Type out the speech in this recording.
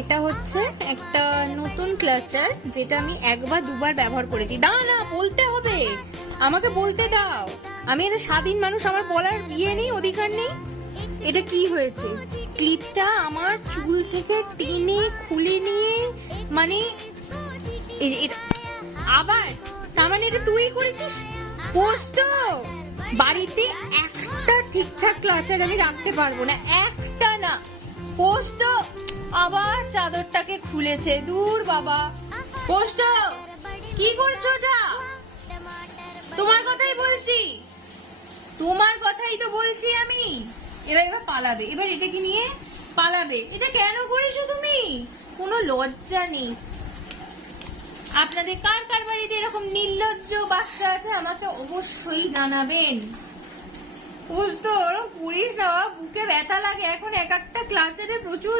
এটা হচ্ছে একটা নতুন ক্লাচার, যেটা আমি একবার দুবার ব্যবহার করেছি। না না, বলতে হবে, আমাকে বলতে দাও। আমি একটা স্বাধীন মানুষ, আমার বলার ইয়ে নেই, অধিকার নেই। এটা কি হয়েছে, ক্লিপটা আমার চুল থেকে টেনে খুলে নিয়ে, মানে আবার, তার মানে এটা তুই করেছিস? পোস্ত বাড়িতে একটা ঠিকঠাক ক্লাচার আমি রাখতে পারবো না, একটা না। পোস্ত আবার চাদরটাকে খুলেছে, দূর বাবা। পোস্ত কি করছো ওটা? তোমার কথাই বলছি, তোমার কথাই তো বলছি আমি। এবার পালাবে, এবার এটাকে নিয়ে পালাবে। এটা কেন করেছো তুমি? কোনো লজ্জা নেই। আপনাদের কার কার বাড়িতে এরকম নির্লজ্জ বাচ্চা আছে আমাকে অবশ্যই জানাবেন। বুঝতো ওরকম করিস না, বুকে ব্যথা লাগে এখন, এক একটা ক্লাচারে প্রচুর